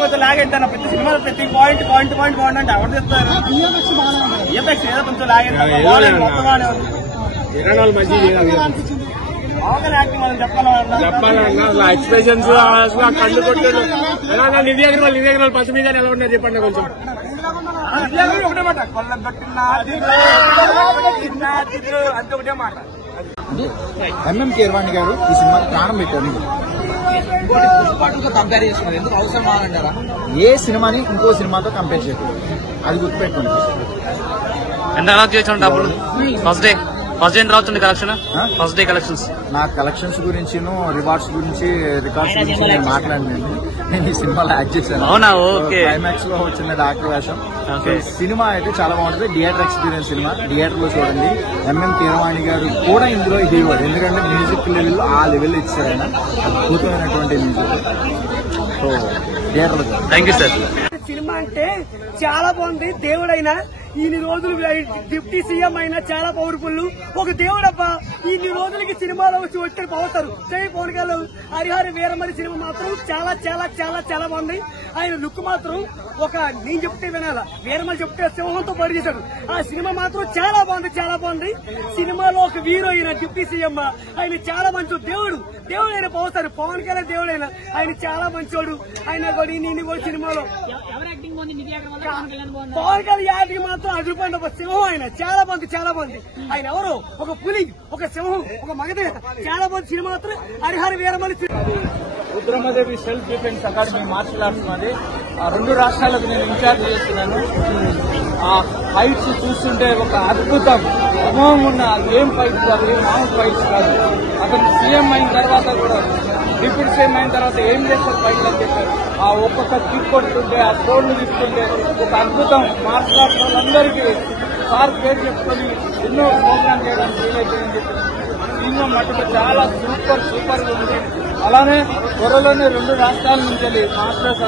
కొంచెం లాగెడతాను ప్రతి సినిమాలో ప్రతి పాయింట్ బాగుందంటే ఎవరు చెప్తారు విఎఫ్ఎక్స్ ఏదో కొంచెం లాగెడతాను మొత్తం బాగానే ఉంది. చెప్పాలన్నా ఎక్స్ప్రెషన్స్ కళ్ళు కొట్టాడు నిధి అగర్వాల్ పచ్చి మీద ఎలా ఉన్నారు చెప్పండి కొంచెం. ఒకటే మాట కొల్లగొట్టిన అంతే ఒకటే మాట. ఎంఎం కీరవాణి గారు ఈ సినిమా ప్రాణం పెట్టారు. కంపేర్ చేస్తున్నారు ఎందుకు అవసరం అంటారా? ఏ సినిమాని ఇంకో సినిమాతో కంపేర్ చేయకూడదు, అది గుర్తుపెట్టుకోండి. ఎంత కలెక్ట్ చేసాం డబ్బులు ఫస్ట్ డే రావుతుంది కలెక్షన్ ఫస్ట్ డే కలెక్షన్స్? నా కలెక్షన్స్ గురించి రివార్డ్స్ గురించి రికార్డ్స్ గురించి నేను మాట్లాడినండి. నేను ఈ సినిమాలో యాక్ట్ చేశాను. అవునా? ఓకే. క్లైమాక్స్ లో వచ్చిన డాక్టర్ వేషం. సినిమా అయితే చాలా బాగుంటుంది. థియేటర్ ఎక్స్పీరియన్స్ సినిమా థియేటర్ లో చూడండి. ఎంఎం కీరవాణి గారు కూడా ఇందులో హీరో, ఎందుకంటే మ్యూజిక్ లెవెల్లో ఆ లెవెల్ ఇచ్చారు ఆయన. అద్భుతమైనటువంటి మ్యూజిక్. సో థియేటర్ లో థ్యాంక్ యూ సార్. సినిమా అంటే చాలా బాగుంది. దేవుడైనా ఇన్ని రోజులు డిప్యూటీ సీఎం అయినా చాలా పవర్ఫుల్ ఒక దేవుడబ్బా. ఇన్ని రోజులకి సినిమాలో వచ్చి ఒత్తిడి పోతారు. జై పవన్ కళ్యాణ్ హరిహర వీరమల్లి సినిమా మాత్రం చాలా చాలా చాలా చాలా బాగుంది. ఆయన లుక్ మాత్రం ఒక నేను చెప్తే వినాలా, వీరమల్లి చెప్తే సింహంతో పడి చేశాడు. ఆ సినిమా మాత్రం చాలా బాగుంది. సినిమాలో ఒక హీరో అయిన డిప్యూటీ సీఎం ఆయన చాలా మంచి దేవుడైన పోతారు. పవన్ కళ్యాణ్ దేవుడైనా ఆయన చాలా మంచోడు. ఆయన కూడా సినిమాలో పవన్ కళ్యాణ్ యాక్టింగ్ మాత్రం అదిరిపోయిన ఒక సింహం. ఆయన చాలా బాగుంది. ఆయన ఎవరు? ఒక పులి, ఒక సింహం, ఒక మగధ. చాలా బాగుంది సినిమా మాత్రం. Harihara Veeramalli Rudramadevi self defence academy martial arts మాది. ఆ 2 రాష్ట్రాలకు నేను ఇన్ఛార్జ్ చేస్తున్నాను. ఆ ఫైట్స్ చూస్తుంటే ఒక అద్భుతం అమోఘంగా ఉన్న ఏం ఫైట్స్ కాదు, ఏం మామూలు ఫైట్స్ కాదు. అతను సీఎం అయిన తర్వాత కూడా డిప్యూటీ సీఎం అయిన తర్వాత ఏం చేస్తారు ఫైట్లు అని చెప్పారు. ఆ ఒక్కొక్క కిక్ కొడుతుంటే, ఆ స్టోన్లు తీసుకుంటే ఒక అద్భుతం. మార్షల్ ఆర్ట్స్ వాళ్ళందరికీ సార్ పేరు చెప్పుకొని ఎన్నో ప్రోగ్రామ్ చేయడానికి వీలైపోయింది. సినిమా మటుకు చాలా సూపర్ గా ఉంది. అలానే త్వరలోనే 2 రాష్ట్రాల నుంచి మాస్టర్స్